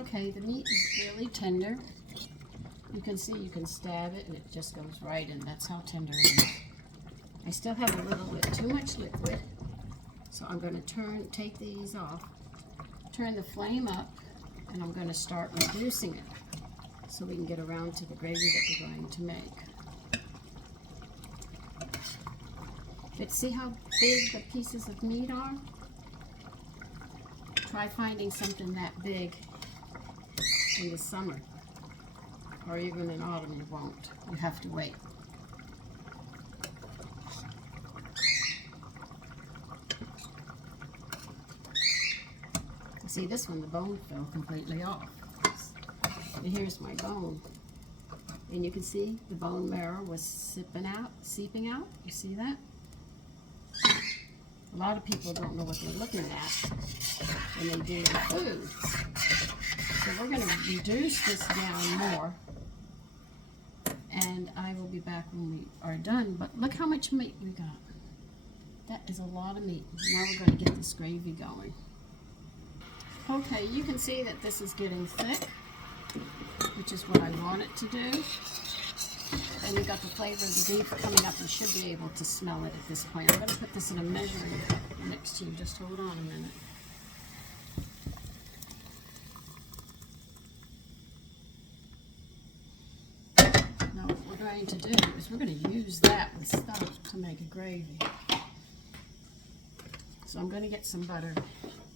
Okay, the meat is really tender. You can see you can stab it and it just goes right in. That's how tender it is. I still have a little bit too much liquid, so I'm going to take these off, turn the flame up, and I'm going to start reducing it so we can get around to the gravy that we're going to make. But see how big the pieces of meat are? Try finding something that big in the summer, or even in autumn you won't. You have to wait. See, this one, the bone fell completely off. And here's my bone. And you can see the bone marrow was seeping out. You see that? A lot of people don't know what they're looking at when they do their food. So we're going to reduce this down more. And I will be back when we are done. But look how much meat we got. That is a lot of meat. Now we're going to get this gravy going. Okay, you can see that this is getting thick, which is what I want it to do. And we got the flavor of the beef coming up. You should be able to smell it at this point. I'm going to put this in a measuring cup next to you. Just hold on a minute. Now what we're going to do is we're going to use that with stuff to make a gravy. So I'm going to get some butter.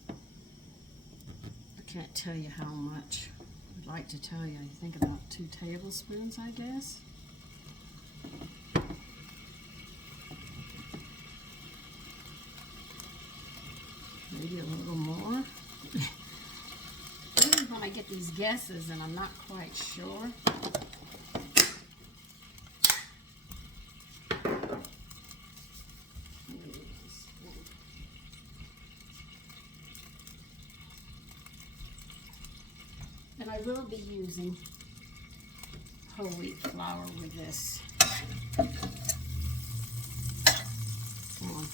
I can't tell you how much. I'd like to tell you, I think about 2 tablespoons, I guess. Maybe a little more. This is when I get these guesses and I'm not quite sure. And I will be using whole wheat flour with this. Come on.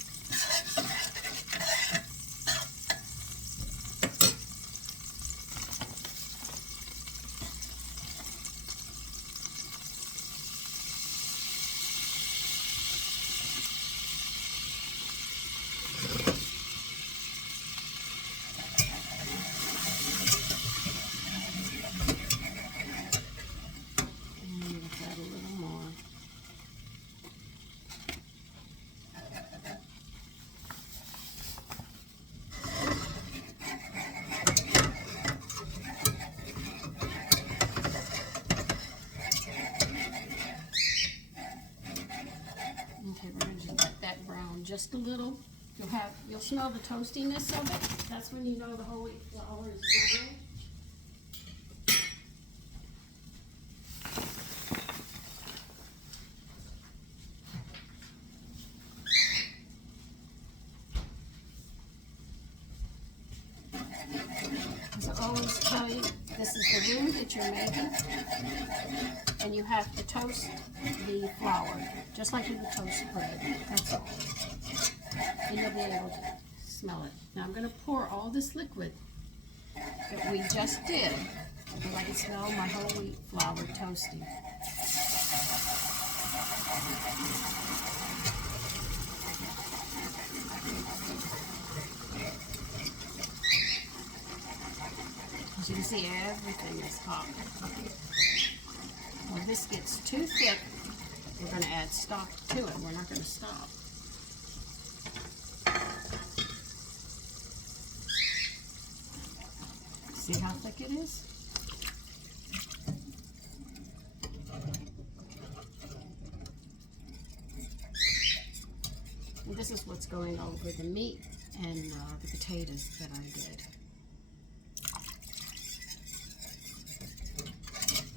Just a little. You'll smell the toastiness of it. That's when you know the whole wheat flour is brown. As I always tell you, this is the roux that you're making, and you have to toast the flour, just like you would toast bread. That's all. And you'll be able to smell it. Now I'm going to pour all this liquid that we just did, so I can smell my whole wheat flour toasting. As you can see, everything is hot. When this gets too thick, we're going to add stock to it. We're not going to stop. See how thick it is? And this is what's going over the meat and the potatoes that I did.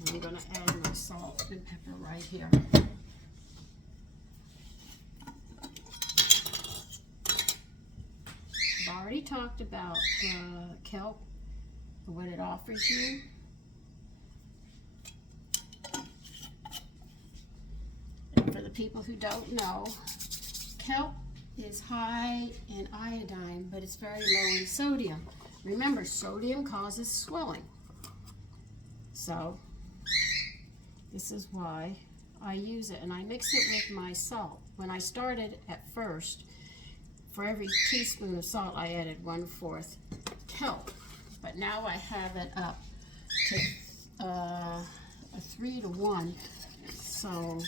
I'm going to add my salt and pepper right here. I've already talked about kelp, what it offers you. And for the people who don't know, kelp is high in iodine, but it's very low in sodium. Remember, sodium causes swelling. So this is why I use it, and I mix it with my salt. When I started at first, for every teaspoon of salt I added 1/4 kelp, but now I have it up to a 3 to 1. So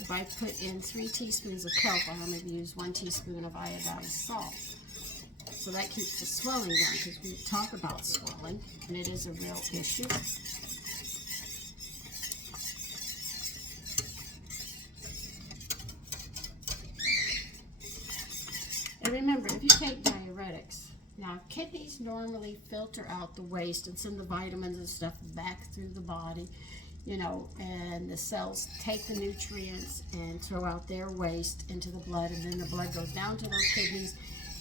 if I put in 3 teaspoons of kelp, I only use 1 teaspoon of iodized salt. So that keeps the swelling down, because we talk about swelling, and it is a real issue. And remember, if you take diuretics, now kidneys normally filter out the waste and send the vitamins and stuff back through the body, you know, and the cells take the nutrients and throw out their waste into the blood, and then the blood goes down to those kidneys,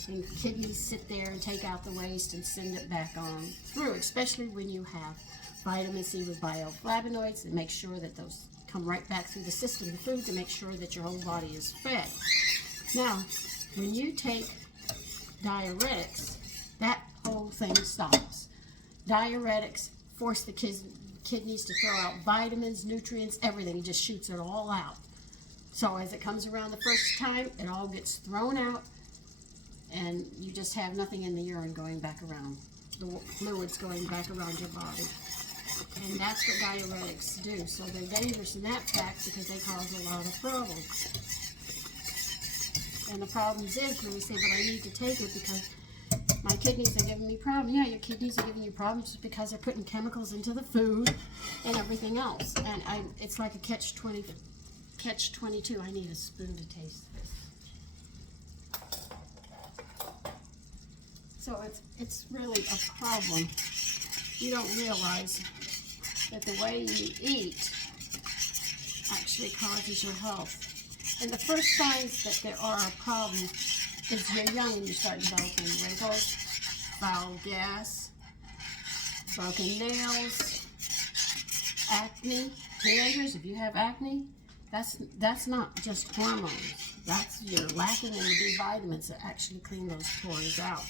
and kidneys sit there and take out the waste and send it back on through, especially when you have vitamin C with bioflavonoids, and make sure that those come right back through the system, the food, to make sure that your whole body is fed. Now, when you take diuretics, that whole thing stops. Diuretics force the kidneys to throw out vitamins, nutrients, everything. It just shoots it all out. So as it comes around the first time, it all gets thrown out, and you just have nothing in the urine going back around. The fluids going back around your body. And that's what diuretics do. So they're dangerous in that fact, because they cause a lot of problems. And the problems is when we say, but I need to take it because my kidneys are giving me problems. Yeah, your kidneys are giving you problems because they're putting chemicals into the food and everything else. And it's like a catch-22. I need a spoon to taste this. So it's really a problem. You don't realize that the way you eat actually causes your health. And the first signs that there are a problem is you're young and you start developing wrinkles, bowel gas, broken nails, acne. Teenagers, if you have acne, that's not just hormones. That's you're lacking in the B vitamins that actually clean those pores out.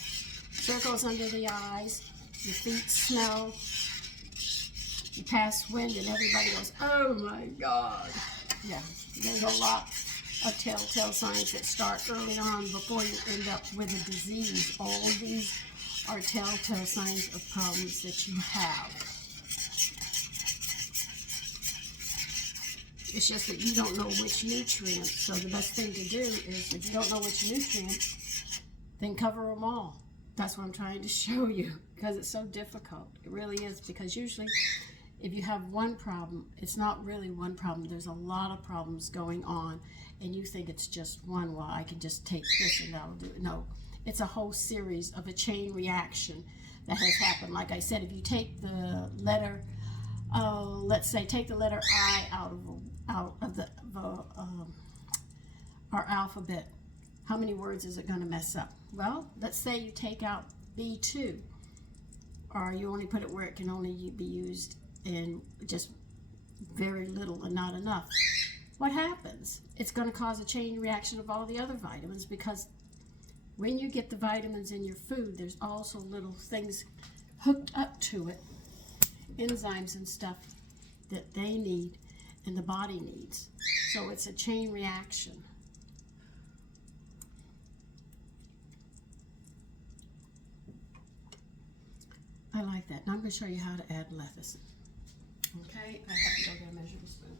Circles under the eyes, your feet smell, you pass wind and everybody goes, oh my God. Yeah, there's a lot of telltale signs that start early on before you end up with a disease. All of these are telltale signs of problems that you have. It's just that you don't know which nutrients. So the best thing to do is, if you don't know which nutrients, then cover them all. That's what I'm trying to show you, because it's so difficult. It really is, because usually if you have one problem, it's not really one problem. There's a lot of problems going on, and you think it's just one. Well, I can just take this and that'll do it. No, it's a whole series of a chain reaction that has happened. Like I said, if you take the letter, let's say take the letter I out of our alphabet, how many words is it going to mess up? Well, let's say you take out B2, or you only put it where it can only be used in just very little and not enough. What happens? It's going to cause a chain reaction of all the other vitamins, because when you get the vitamins in your food, there's also little things hooked up to it, enzymes and stuff that they need and the body needs. So it's a chain reaction. I like that. Now I'm going to show you how to add lecithin. Okay, I have to go get a measuring spoon.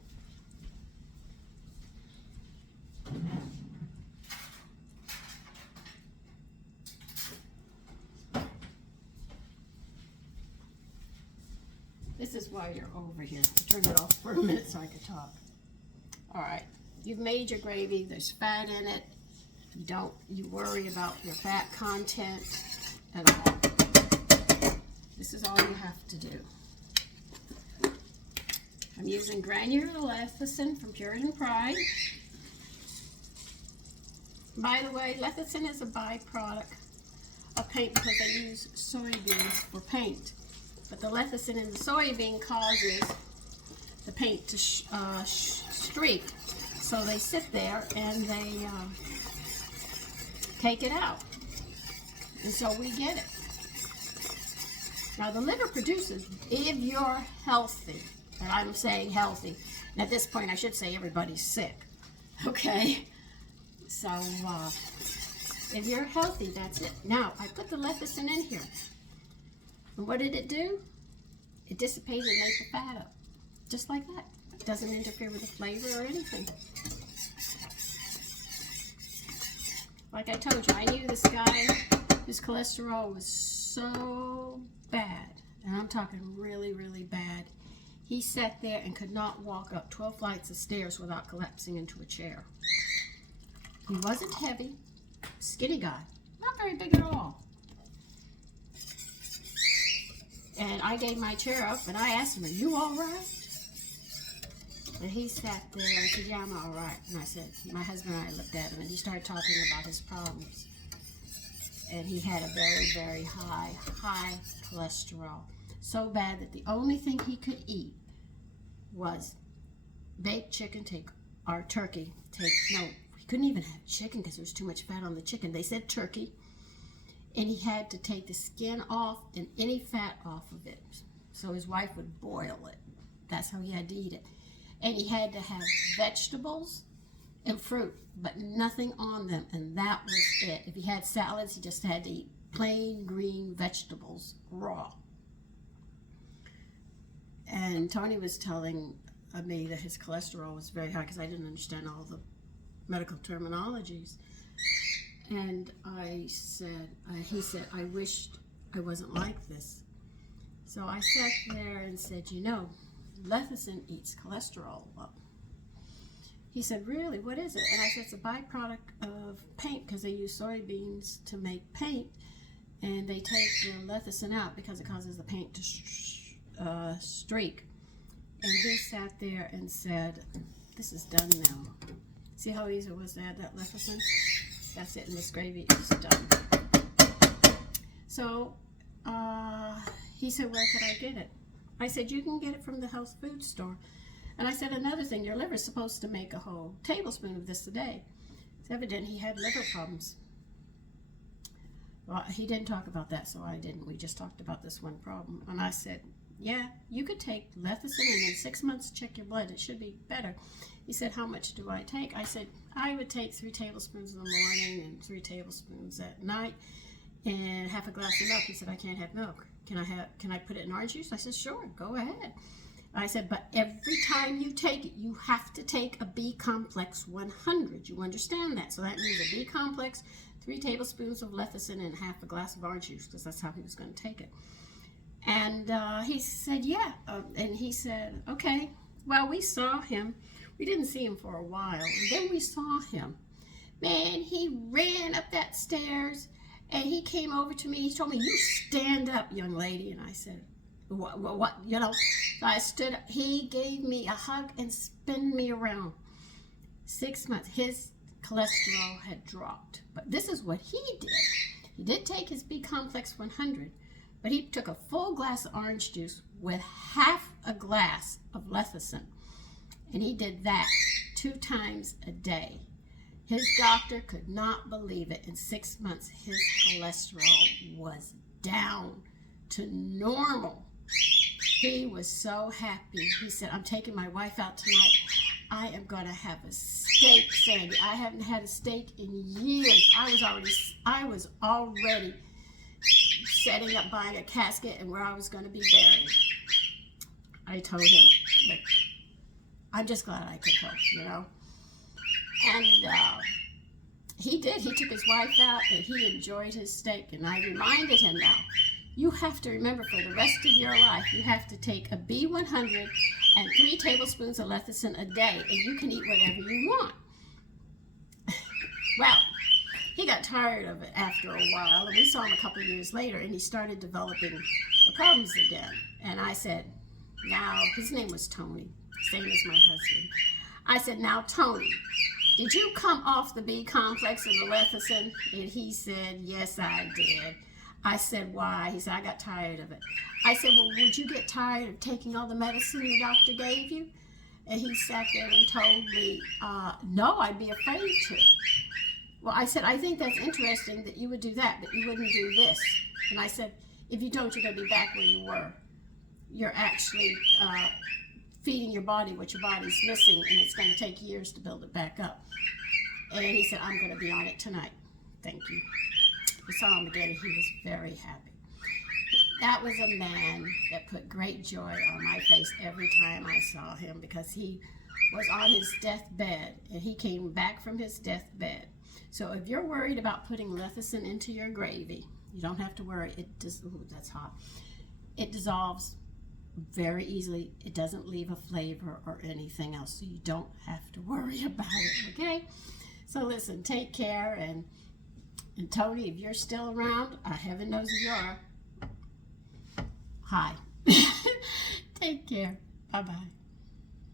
This is why you're over here. I turned it off for a minute so I could talk. All right, you've made your gravy. There's fat in it. You worry about your fat content at all. This is all you have to do. I'm using granular lecithin from Puritan Pride. By the way, lecithin is a byproduct of paint because they use soybeans for paint. But the lecithin in the soybean causes the paint to streak. So they sit there and they take it out. And so we get it. Now, the liver produces, if you're healthy, and I'm saying healthy, and at this point I should say everybody's sick, okay? So, if you're healthy, that's it. Now, I put the lecithin in here. And what did it do? It dissipated and ate the fat up. Just like that. It doesn't interfere with the flavor or anything. Like I told you, I knew this guy, his cholesterol was so bad. And I'm talking really, really bad. He sat there and could not walk up 12 flights of stairs without collapsing into a chair. He wasn't heavy, skinny guy, not very big at all. And I gave my chair up and I asked him, "Are you all right?" And he sat there and said, "Yeah, I'm all right." And I said, my husband and I looked at him and he started talking about his problems. And he had a very, very high cholesterol. So bad that the only thing he could eat was baked chicken, turkey. No, he couldn't even have chicken because there was too much fat on the chicken. They said turkey. And he had to take the skin off and any fat off of it. So his wife would boil it. That's how he had to eat it. And he had to have vegetables and fruit, but nothing on them, and that was it. If he had salads, he just had to eat plain green vegetables, raw. And Tony was telling me that his cholesterol was very high because I didn't understand all the medical terminologies. And he said, "I wished I wasn't like this." So I sat there and said, "You know, lecithin eats cholesterol up." He said, "Really? What is it?" And I said, "It's a byproduct of paint because they use soybeans to make paint, and they take the lecithin out because it causes the paint to streak." And he sat there and said, "This is done now. See how easy it was to add that lecithin? That's it, and this gravy is done." So he said, "Where could I get it?" I said, "You can get it from the health food store." And I said, "Another thing, your liver's supposed to make a whole tablespoon of this a day." It's evident he had liver problems. Well, he didn't talk about that, so I didn't. We just talked about this one problem. And I said, "Yeah, you could take lecithin and in 6 months check your blood. It should be better." He said, "How much do I take?" I said, "I would take 3 tablespoons in the morning and 3 tablespoons at night and half a glass of milk." He said, "I can't have milk. Can I put it in orange juice?" I said, "Sure, go ahead." I said, "But every time you take it, you have to take a B complex 100. You understand that?" So that means a B complex, 3 tablespoons of lecithin, and half a glass of orange juice, because that's how he was going to take it. And he said, "Yeah." And he said, "Okay." Well, we saw him. We didn't see him for a while. And then we saw him. Man, he ran up that stairs, and he came over to me. He told me, "You stand up, young lady." And I said, what? You know, so I stood up. He gave me a hug and spun me around. 6 months. His cholesterol had dropped. But this is what he did. He did take his B complex 100, but he took a full glass of orange juice with half a glass of lecithin. And he did that 2 times a day. His doctor could not believe it. In 6 months, his cholesterol was down to normal. He was so happy. He said, "I'm taking my wife out tonight. I am going to have a steak, Sandy. I haven't had a steak in years." I was already setting up buying a casket and where I was going to be buried. I told him that I'm just glad I could help, you know. And he did. He took his wife out and he enjoyed his steak. And I reminded him, now, you have to remember for the rest of your life, you have to take a B100 and 3 tablespoons of lecithin a day, and you can eat whatever you want. Well, he got tired of it after a while, and we saw him a couple of years later, and he started developing the problems again. And I said, now, his name was Tony, same as my husband. I said, "Now, Tony, did you come off the B complex and the lecithin?" And he said, "Yes, I did." I said, "Why?" He said, "I got tired of it." I said, "Well, would you get tired of taking all the medicine your doctor gave you?" And he sat there and told me, "No, I'd be afraid to." Well, I said, "I think that's interesting that you would do that, but you wouldn't do this." And I said, if you don't, you're going to be back where you were. You're actually feeding your body what your body's missing, and it's going to take years to build it back up. And he said, I'm going to be on it tonight. Thank you. We saw him again, and he was very happy. That was a man that put great joy on my face every time I saw him, because he was on his deathbed, and he came back from his deathbed. So if you're worried about putting lecithin into your gravy, you don't have to worry. Ooh, that's hot. It dissolves very easily. It doesn't leave a flavor or anything else, so you don't have to worry about it, okay? So listen, take care, and Tony, if you're still around, heaven knows you are. Hi. Take care. Bye-bye.